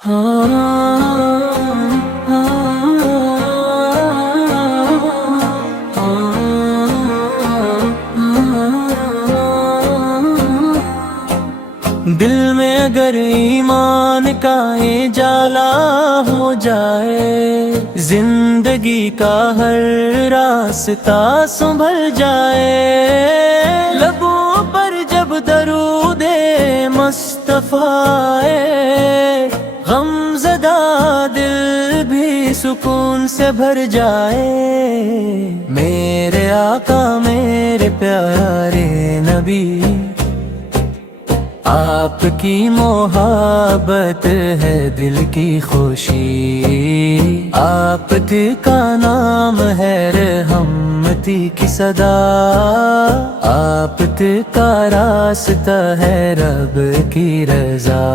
دل میں اگر ایمان کا اجالا ہو جائے، زندگی کا ہر راستہ سنبھل جائے، لبوں پر جب درود مصطفیٰ آئے، غم زدہ دل بھی سکون سے بھر جائے۔ میرے آقا میرے پیارے نبی، آپ کی محبت ہے دل کی خوشی، آپ کا نام ہے رحمتی کی صدا، آپ کا راستہ ہے رب کی رضا۔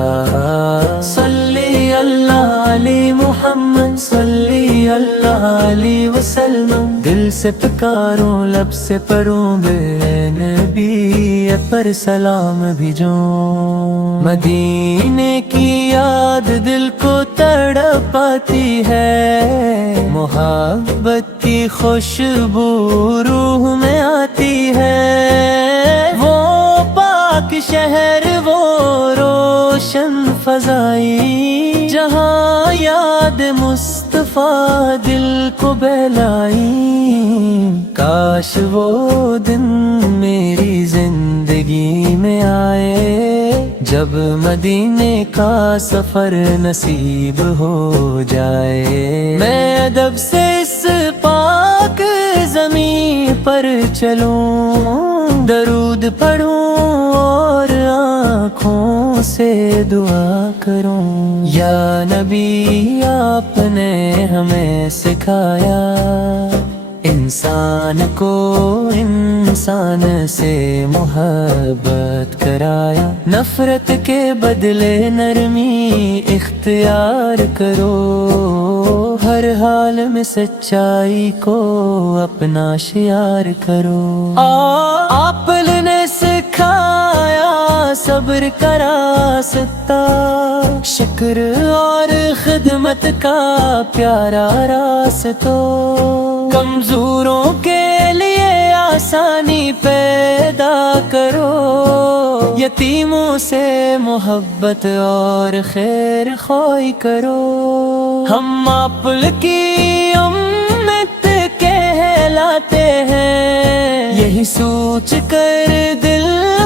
صلی اللہ علی محمد، صلی اللہ علیہ وسلم، دل سے پکاروں لب سے پڑھوں بے نبی پر سلام بھیجوں۔ مدینے کی یاد دل کو تڑپاتی ہے، محبت کی خوشبو روح میں آتی ہے، وہ پاک شہر وہ روشن فضائی، جہاں یاد مصطفیٰ دل کو بہلائی۔ کاش وہ دن میری زندگی میں آئے، جب مدینے کا سفر نصیب ہو جائے، میں ادب سے اس پاک زمین پر چلوں، درود پڑھوں اور آنکھوں سے دعا کروں۔ یا نبی آپ نے ہمیں سکھایا، انسان کو انسان سے محبت کرایا، نفرت کے بدلے نرمی اختیار کرو، ہر حال میں سچائی کو اپنا شعار کرو۔ آپ نے سکھایا صبر کا راستہ، شکر اور خدمت کا پیارا راستہ، کمزوروں کے لیے آسانی پیدا کرو، یتیموں سے محبت اور خیر خواہی کرو۔ ہم آپ کی امت کہلاتے ہیں، یہی سوچ کر دل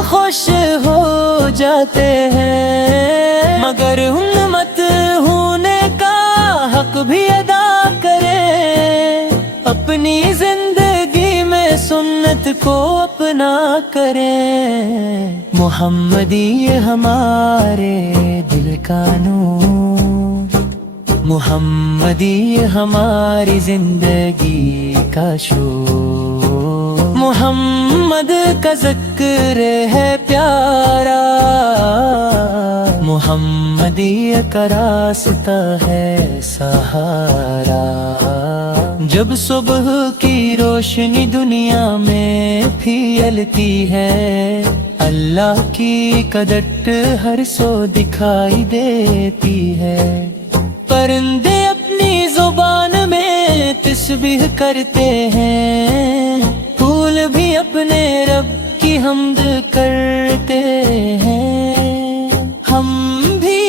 خوش ہو جاتے ہیں، مگر امت ہونے کا حق بھی ادا کریں، اپنی زندگی میں سنت کو اپنا کریں۔ محمدی ہمارے دل کا نور، محمدی ہماری زندگی کا شور، محمد کا ذکر ہے پیارا، محمدی کا راستہ ہے سہارا۔ جب صبح کی روشنی دنیا میں پھیلتی ہے، اللہ کی قدرت ہر سو دکھائی دیتی ہے، پرندے اپنی زبان میں تسبیح کرتے ہیں، پھول بھی اپنے رب کی حمد کرتے ہیں، ہم بھی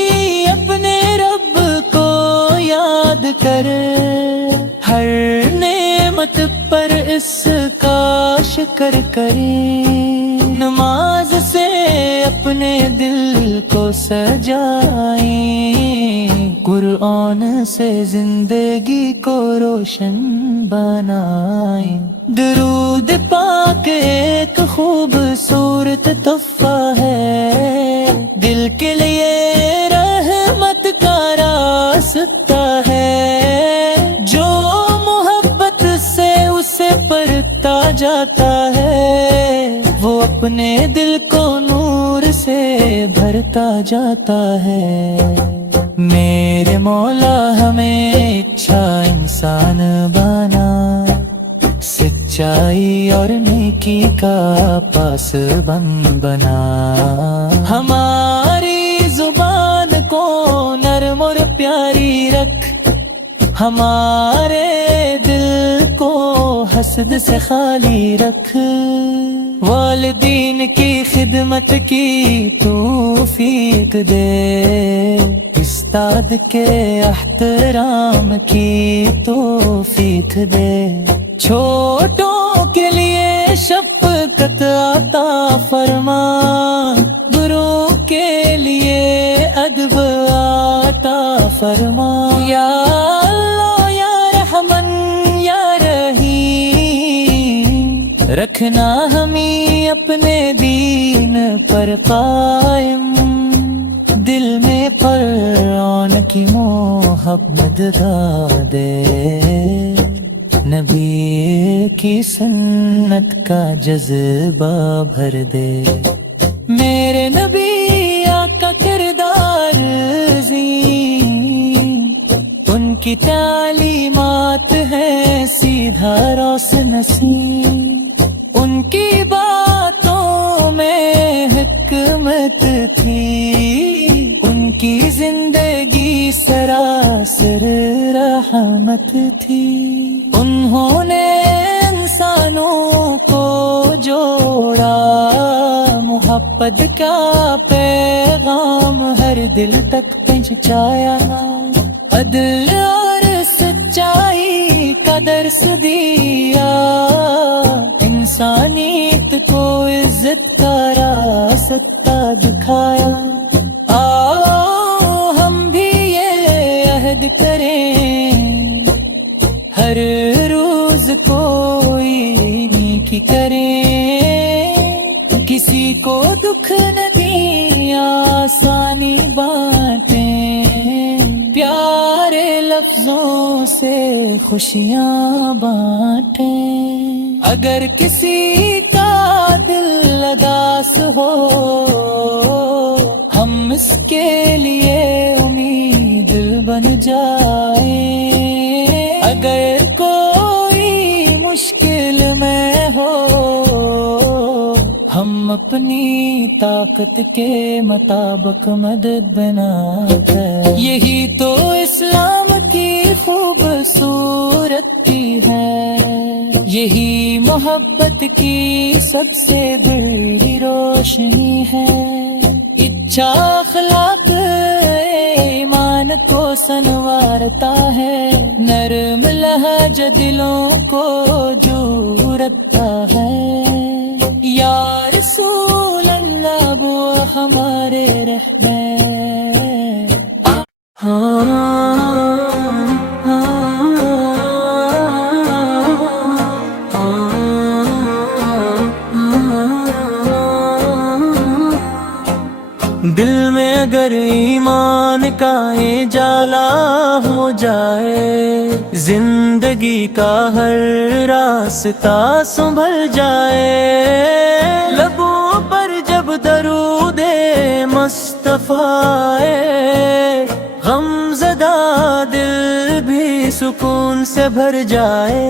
اپنے رب کو یاد کر ہر نعمت پر اس کا شکر کریں، نماز سے اپنے دل کو سجائیں، قرآن سے زندگی کو روشن بنائیں۔ درود پاک ایک خوبصورت تحفہ ہے، دل کے لیے رحمت کا راستہ ہے، جو محبت سے اسے پرتا جاتا ہے، وہ اپنے دل کو نور سے بھرتا جاتا ہے۔ میرے مولا ہمیں اچھا انسان بنا، سچائی اور نیکی کا پاسبان بنا، ہماری زبان کو نرم اور ہمارے دل کو حسد سے خالی رکھ، والدین کی خدمت کی توفیق دے، استاد کے احترام کی توفیق دے، چھوٹوں کے لیے شفقت عطا فرما، گرو کے لیے ادب عطا فرما، یا اللہ یا رحمن یا رحیم، رکھنا ہمیں اپنے دین پر قائم، دل میں فرعون کی محبت دے، نبی کی سنت کا جذبہ بھر دے، میرے نبی آقا کردار عظیم، ان کی تعلیمات ہے سیدھا روشن نصیب، ان کی باتوں میں حکمت تھی، ان کی زندگی سراسر رحمت تھی، انہوں نے انسانوں کو جوڑا، محبت کا پیغام ہر دل تک پہنچایا، عدل اور سچائی کا درس دیا، انسانیت کو عزت کا راستہ دکھایا، آؤ ہم بھی یہ عہد کریں، ہر روز کوئی نیکی کریں، کسی کو دکھ نہ دیں، آسانی بانٹیں، پیارے لفظوں سے خوشیاں بانٹیں، اگر کسی کا دل اداس ہو، ہم اس کے لیے امید بن جائیں، اگر کوئی مشکل میں ہو، ہم اپنی طاقت کے مطابق مدد بناتے، یہی تو اسلام کی خوبصورتی ہے، یہی محبت کی سب سے بڑی روشنی ہے، اچھا اخلاق ایمان کو سنوارتا ہے، نرم لہجہ دلوں کو جوڑتا ہے، یا رسول اللہ وہ ہمارے رہبر، دل میں اگر ایمان کا اجالا ہو جائے، زندگی کا ہر راستہ سنبھل جائے، لبوں پر جب درود مصطفیٰ آئے، غم زدہ دل بھی سکون سے بھر جائے،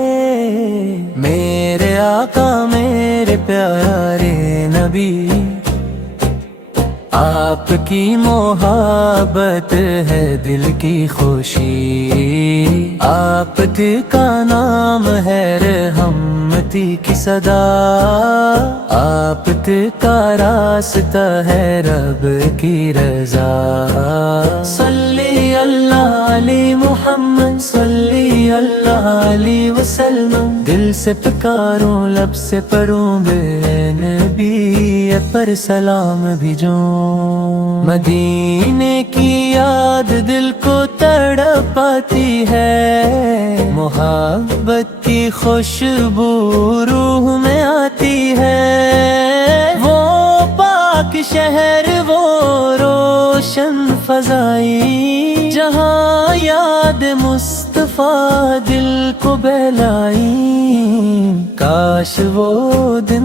میرے آقا میرے پیارے نبی، آپ کی محبت ہے دل کی خوشی، آپ کا نام ہے رحمتی کی صدا، آپ کا راستہ ہے رب کی رضا، صلی اللہ علی محمد صلی اللہ علیہ وسلم، دل سے پکاروں لب سے پڑھوں بے نبی پر سلام بھیجوں، مدینے کی یاد دل کو تڑپاتی ہے، محبت کی خوشبو روح میں آتی ہے، وہ پاک شہر وہ روشن فضائی، جہاں یاد مصطفیٰ دل کو بہلائی، کاش وہ دن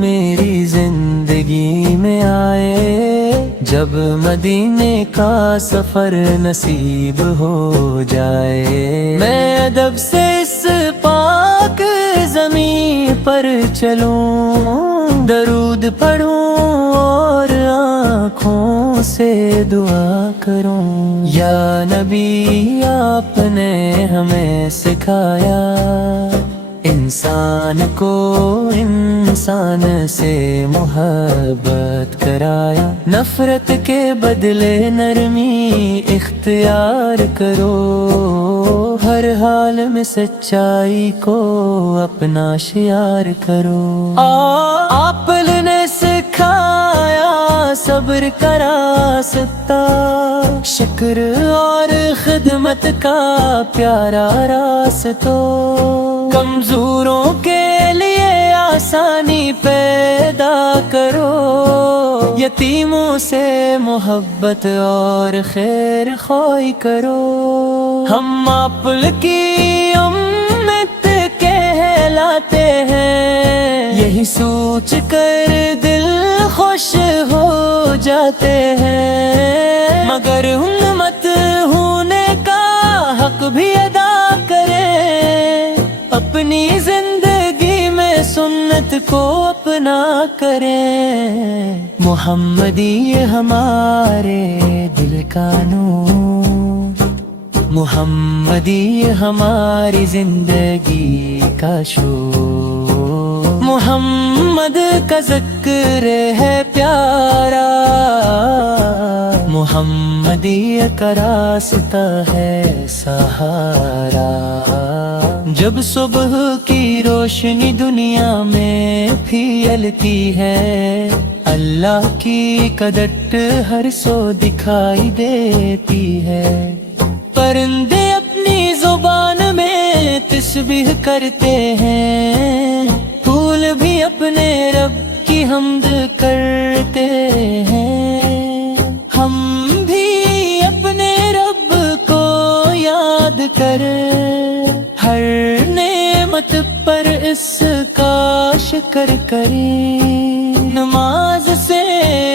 میری زندگی میں آئے، جب مدینے کا سفر نصیب ہو جائے، میں ادب سے اس پاک زمین پر چلوں، درود پڑھوں اور آنکھوں سے دعا کروں۔ یا نبی آپ نے ہمیں سکھایا، انسان کو انسان سے محبت کرایا۔ نفرت کے بدلے نرمی اختیار کرو، ہر حال میں سچائی کو اپنا شعار کرو۔ آپ نے سکھایا صبر کا راستہ، شکر اور خدمت کا پیارا راستہ، کمزوروں کے لیے آسانی پیدا کرو، یتیموں سے محبت اور خیر خواہی کرو۔ ہم آپ کی امت کہلاتے ہیں، یہی سوچ کر دل خوش ہو جاتے ہیں، مگر امت ہونے کا حق بھی ادا کریں، اپنی زندگی میں سنت کو اپنا کریں۔ محمدی ہمارے دل کا نور، محمدی ہماری زندگی کا شور، محمد کا ذکر ہے پیارا، محمدی کا راستہ ہے سہارا۔ جب صبح کی روشنی دنیا میں پھیلتی ہے، اللہ کی قدرت ہر سو دکھائی دیتی ہے، پرندے اپنی زبان میں تسبیح کرتے ہیں، پھول بھی اپنے رب کی حمد کرتے ہیں، ہم بھی اپنے رب کو یاد کر ہر نعمت پر اس کا شکر کریں، نماز سے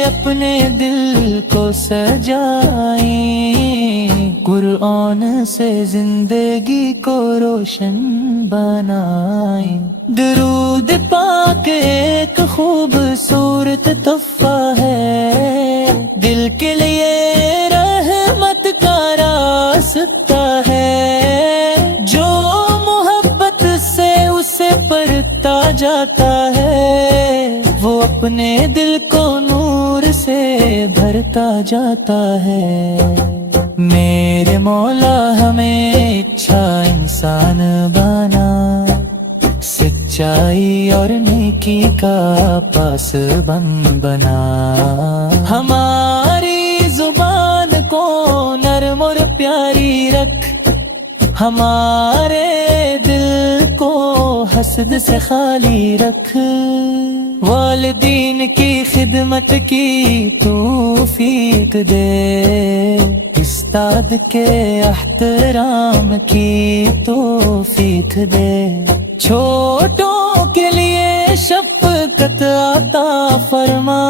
اپنے دل کو سجائیں، قرآن سے زندگی کو روشن بنائیں۔ درود پاک ایک خوبصورت تحفہ ہے، دل کے لیے رحمت کا راستہ ہے، جو محبت سے اسے پرتا جاتا ہے، وہ اپنے دل کو نور سے بھرتا جاتا ہے۔ میرے مولا ہمیں اچھا انسان بنا، سچائی اور نیکی کا پاسبان بنا، ہماری زبان کو نرم اور پیاری رکھ، ہمارے دل کو حسد سے خالی رکھ، والدین کی خدمت کی توفیق دے، استاد کے احترام کی توفیق دے، چھوٹوں کے لیے شفقت عطا فرما،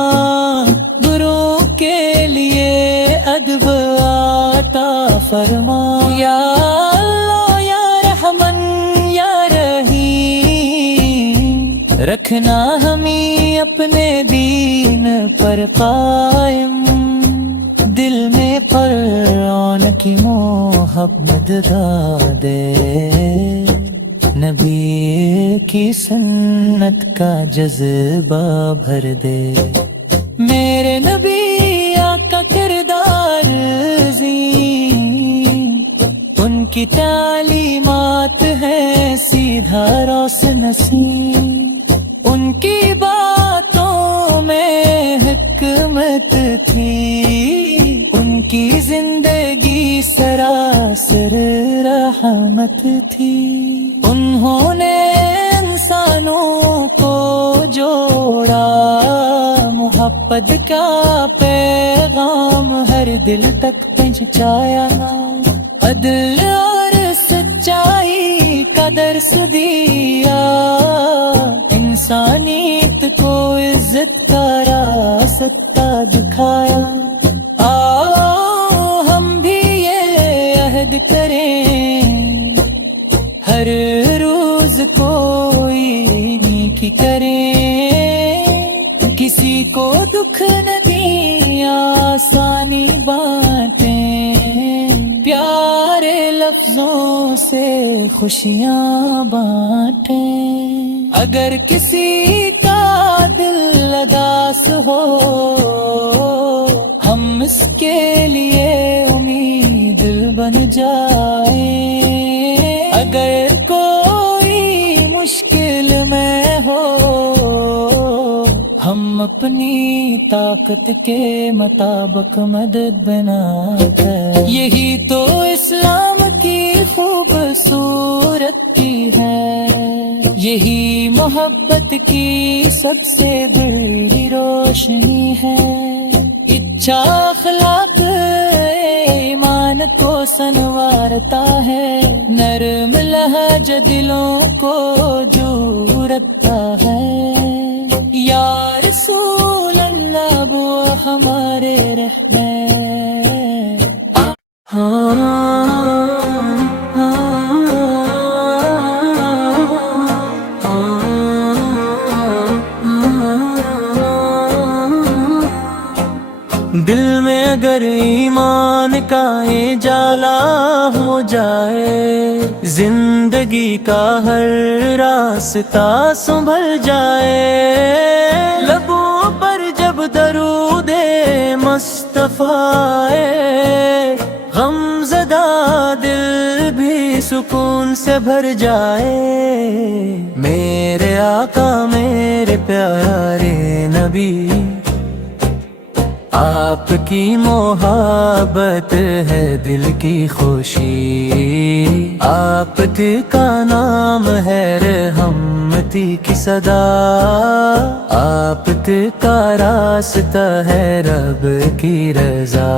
بروں کے لیے ادب عطا فرما، یا اللہ یا رحمن یا رحیم، رکھنا ہمیں اپنے دین پر قائم، دل میں قرآن کی محبت دے، نبی کی سنت کا جذبہ بھر دے، میرے نبی آقا کردار عظیم، ان کی تعلیمات ہے سیدھا روشن نصیب، ان کی باتوں میں حکمت تھی، ان کی زندگی سراسر رحمت تھی، انہوں نے انسانوں کو جوڑا، محبت کا پیغام ہر دل تک پہنچایا، عدل اور سچائی کا درس دیا، انسانیت کو عزت کا راستہ دکھایا، آؤ ہم بھی یہ عہد کریں، ہر روز کوئی نیکی نیکی کریں، کسی کو دکھ نہ دیں، آسانی بانٹیں، پیارے لفظوں سے خوشیاں بانٹیں۔ اگر کسی کا دل اداس ہو، ہم اس کے لیے امید بن جائیں۔ اگر کوئی مشکل میں ہو، ہم اپنی طاقت کے مطابق مدد بناتے، یہی تو اسلام کی خوبصورتی ہے، یہی محبت کی سب سے بڑی روشنی ہے۔ اچھا اخلاق ایمان کو سنوارتا ہے، نرم لہجہ دلوں کو جوڑتا ہے۔ یا رسول اللہ وہ ہمارے رہنے۔ دل میں اگر ایمان کا اجالا ہو جائے، زندگی کا ہر راستہ سنبھل جائے، لبوں پر جب درود مصطفیٰ آئے، غم زدہ دل بھی سکون سے بھر جائے۔ میرے آقا میرے پیارے نبی، آپ کی محبت ہے دل کی خوشی، آپ کا نام ہے رحمتی کی صدا، آپ کا راستہ ہے رب کی رضا۔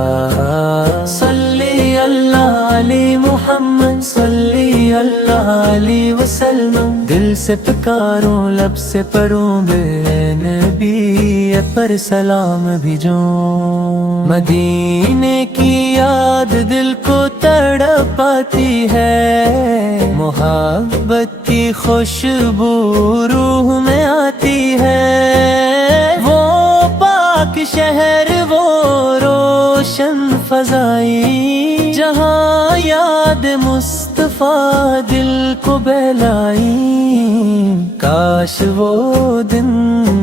صلی اللہ علی محمد، صلی اللہ علیہ وسلم، دل سے پکاروں لب سے پڑھوں بے نبی پر سلام بھیجوں۔ مدینے کی یاد دل کو تڑپاتی ہے، محبت کی خوشبو روح میں آتی ہے، وہ پاک شہر وہ روشن فضائی، جہاں یاد مصطفیٰ دل کو بہلائی۔ کاش وہ دن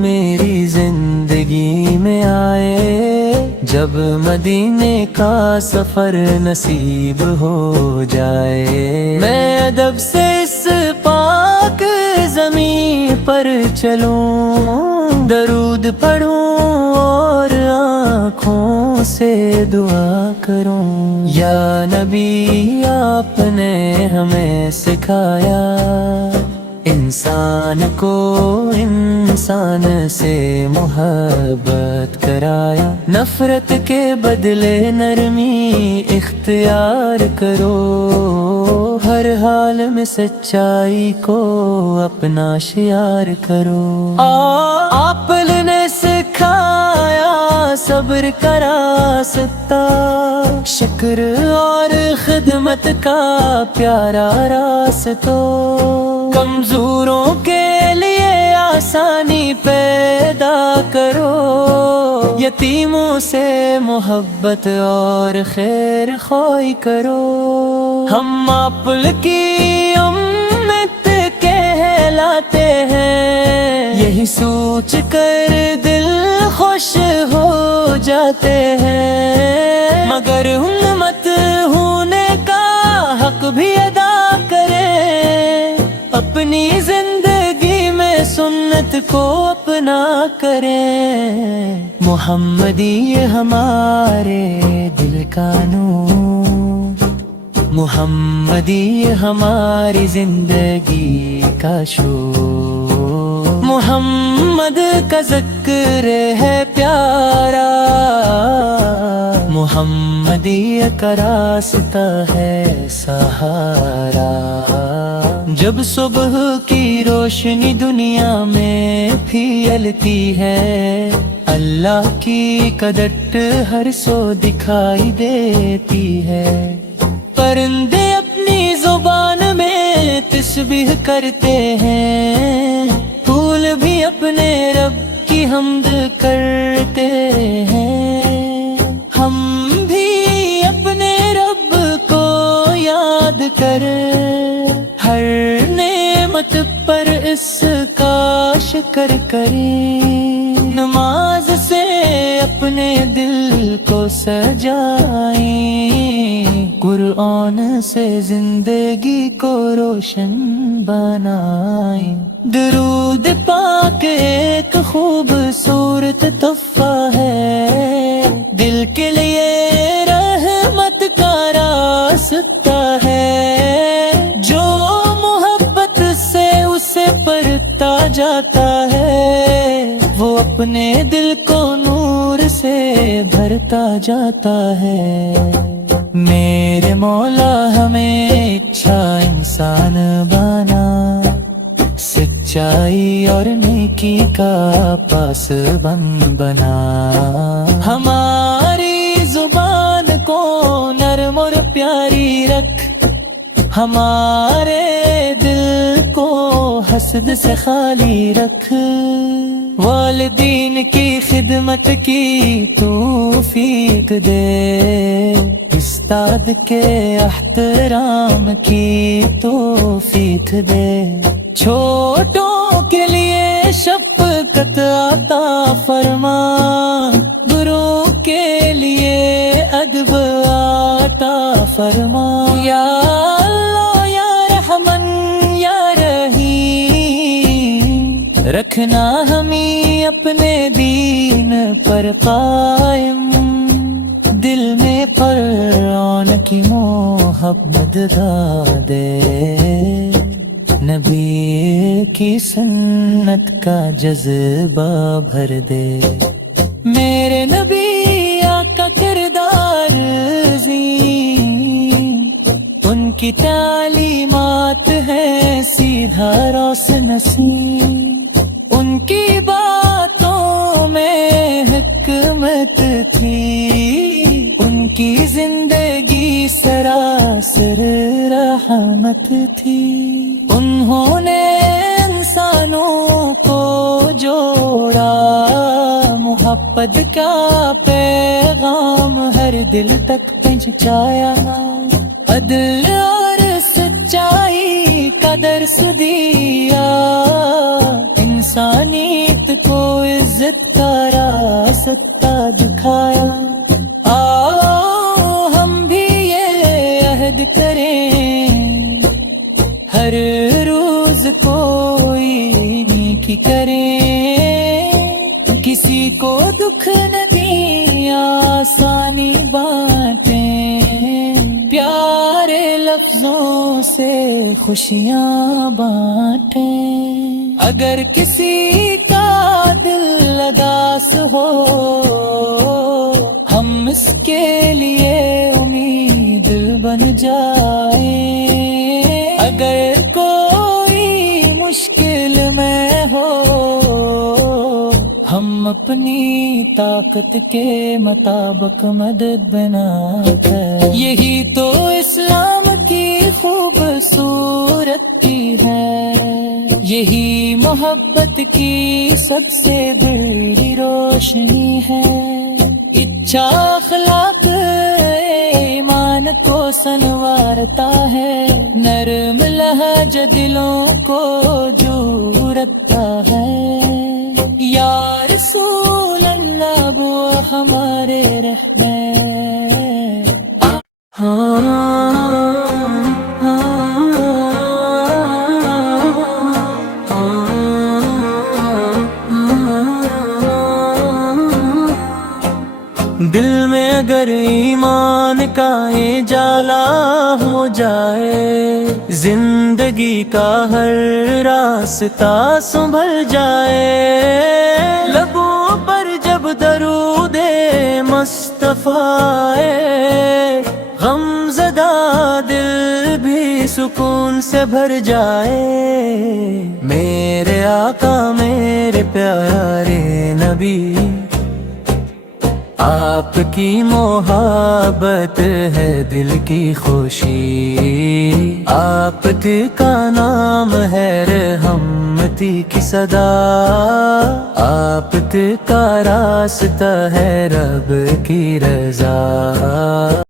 میری زندگی میں آئے، جب مدینے کا سفر نصیب ہو جائے، میں ادب سے اس پاک زمین پر چلوں، درود پڑھوں اور آنکھوں سے دعا کروں۔ یا نبی آپ نے ہمیں سکھایا، انسان کو انسان سے محبت کرایا، نفرت کے بدلے نرمی اختیار کرو، ہر حال میں سچائی کو اپنا شعار کرو۔ آپ نے سکھایا صبر کا راستہ، شکر اور خدمت کا پیارا راستہ، کمزوروں کے لیے آسانی پیدا کرو، یتیموں سے محبت اور خیر خواہی کرو۔ ہم آپ کی امت کہلاتے ہیں، یہی سوچ کر دل خوش ہو جاتے ہیں، مگر امت ہونے کا حق بھی ادا کریں، اپنی زندگی میں سنت کو اپنا کریں۔ محمدی ہمارے دل کا نور، محمدی ہماری زندگی کا شور، محمد کا ذکر ہے پیارا، محمدی کا راستہ ہے سہارا۔ جب صبح کی روشنی دنیا میں پھیلتی ہے، اللہ کی قدرت ہر سو دکھائی دیتی ہے، پرندے اپنی زبان میں تسبیح کرتے ہیں، پھول بھی اپنے رب کی حمد کرتے ہیں، ہم بھی اپنے رب کو یاد کر ہر نعمت پر اس کا شکر کریں، نماز سے اپنے دل کو سجائیں، قرآن سے زندگی کو روشن بنائیں، درود پاک ایک خوبصورت تحفہ ہے، دل کے لیے رحمت کا راستہ ہے، جو محبت سے اسے پرتا جاتا ہے وہ اپنے دل کو نور سے بھرتا جاتا ہے۔ میرے مولا ہمیں اچھا انسان بنا، سچائی اور نیکی کا پاسبان بنا، ہماری زبان کو نرم اور پیاری رکھ، ہمارے دل کو حسد سے خالی رکھ، والدین کی خدمت کی توفیق دے، استاد کے احترام کی توفیق دے، چھوٹوں کے لیے شفقت عطا فرما، گرو کے لیے ادب عطا فرما، یا اللہ یا رحمن یا رحیم، رکھنا ہمیں اپنے دین پر قائم، دل میں قرآن کی محبت دے، نبی کی سنت کا جذبہ بھر دے، میرے نبی آقا کردار عظیم، ان کی تعلیمات ہے سیدھا روشن نصیب، ان کی باتوں میں حکمت تھی، ان کی زندگی سراسر رحمت تھی، انہوں نے انسانوں کو جوڑا، محبت کا پیغام ہر دل تک پہنچایا، عدل اور سچائی کا درس دیا، انسانیت کو عزت کا راستہ دکھایا، آؤ ہم بھی یہ عہد کریں، ہر روز کوئی نیکی کریں، کسی کو دکھ نہ دیں، آسانی بانٹیں، پیارے لفظوں سے خوشیاں بانٹیں، اگر کسی کا دل اداس ہو ہم اس کے لیے امید بن جائیں، اگر کوئی مشکل میں ہو ہم اپنی طاقت کے مطابق مدد بنا کر، یہی تو اسلام کی خوبصورتی ہے، یہی محبت کی سب سے بڑی روشنی ہے، اچھا اخلاق ایمان کو سنوارتا ہے، نرم لہجہ دلوں کو جوڑتا ہے، یا رسول اللہ وہ ہمارے رہبر، دل میں اگر ایمان کا اجالا ہو جائے، زندگی کا ہر راستہ سنبھل جائے، لبوں پر جب درود مصطفیٰ آئے، غم زدہ دل بھی سکون سے بھر جائے، میرے آقا میرے پیارے نبی آپ کی محبت ہے دل کی خوشی، آپ کا نام ہے رحمتی کی صدا، آپ کا راستہ ہے رب کی رضا۔